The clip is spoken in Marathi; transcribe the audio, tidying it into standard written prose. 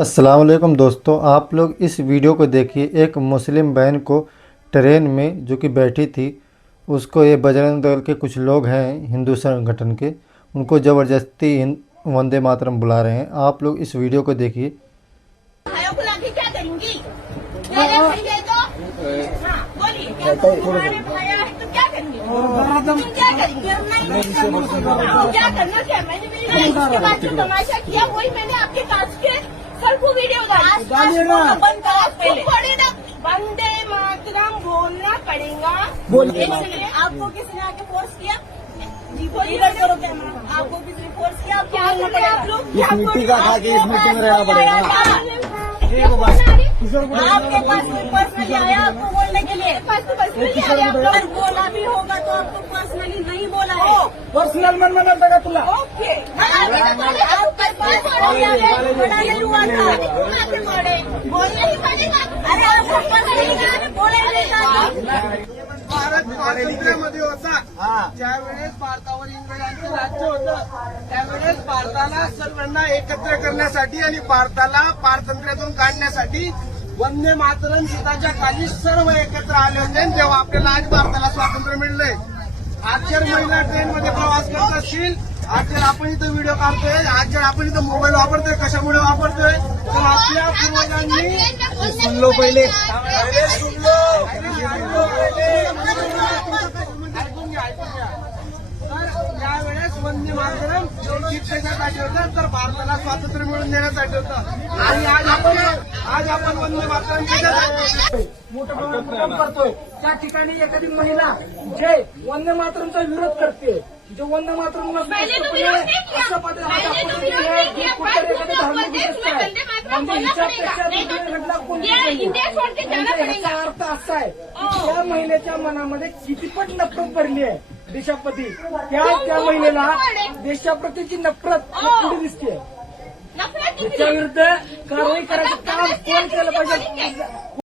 अस्सलाम वालेकुम दोस्तों, आप लोग इस वीडियो को देखिए। एक मुस्लिम बहन को ट्रेन में जो कि बैठी थी, उसको ये बजरंग दल के कुछ लोग हैं हिंदू संगठन के, उनको ज़बरदस्ती वंदे मातरम बुला रहे हैं। आप लोग इस वीडियो को देखिए। भाइयों को लाके क्या करूंगी? मेरे भाई है तो हाँ बोलिए, क्या तुम्हारे भाई है तो क्या करेंगे? तुम क्या करेंगे? नहीं क्या करना क्या? मैंने मेरी इसके बाद जो तमाशा किया वही मैंने आपके पास के सर को वीडियो डाला। बंद करा पहले ना, वंदे मातरम बोलना पड़ेगा। आपको किसने आके फोर्स किया? जी बोलिए करो कैमरा। आपको किसने फोर्स किया? क्या कर रहे हैं आप लोग? इस मिट्टी का खा के इस मिट्टी में रहना पड़ेगा। आपके पास कोई पर्सनली आया आपको बोलने के लिए? पर्सनली आया अगर बोला भी होगा तो आपको पर्सनली नहीं बोला है। पर्सनल मन में नका तुला ओके आपके पास बड़ा नहीं हुआ था बोलना ही पड़ेगा। अरे आपको पर्सनली बोले भारत स्वातंत्र्यामध्ये होता ज्यावेळेस भारतावर इंग्रजांचं राज्य होतं त्यावेळेस भारताला सर्वांना एकत्र करण्यासाठी आणि भारताला पारतंत्र्यातून काढण्यासाठी वंदे मातरम गीताच्या खाली सर्व एकत्र आले होते। तेव्हा आपल्याला आज भारताला स्वातंत्र्य मिळलंय। आज जर महिला ट्रेनमध्ये प्रवास करत असतील, आज जर आपण इथं व्हिडिओ काढतोय, आज जर आपण इथं मोबाईल वापरतोय, कशामुळे वापरतोय तर आपल्या पूर्वजांनी सुनलो पहिले यावेळेस वंदे मातरम गीत त्याच्यासाठी होतं तर भारताला स्वातंत्र्य मिळवून देण्यासाठी होतं। आणि आज आपण वंदे मातरम त्याच्यासाठी मोठं करतोय। त्या ठिकाणी एखादी महिला जे वंदे मातरमचा विरोध करते, जो वंदे मातरम अशा ह्याचा अर्थ असा आहे की त्या महिलेच्या मनामध्ये कितीपट नफरत भरली आहे देशाप्रती। त्या महिलेला देशाप्रतीची नफरत पुढे दिसते। त्याच्या विरुद्ध कारवाई करायचं काम कोण केलं पाहिजे?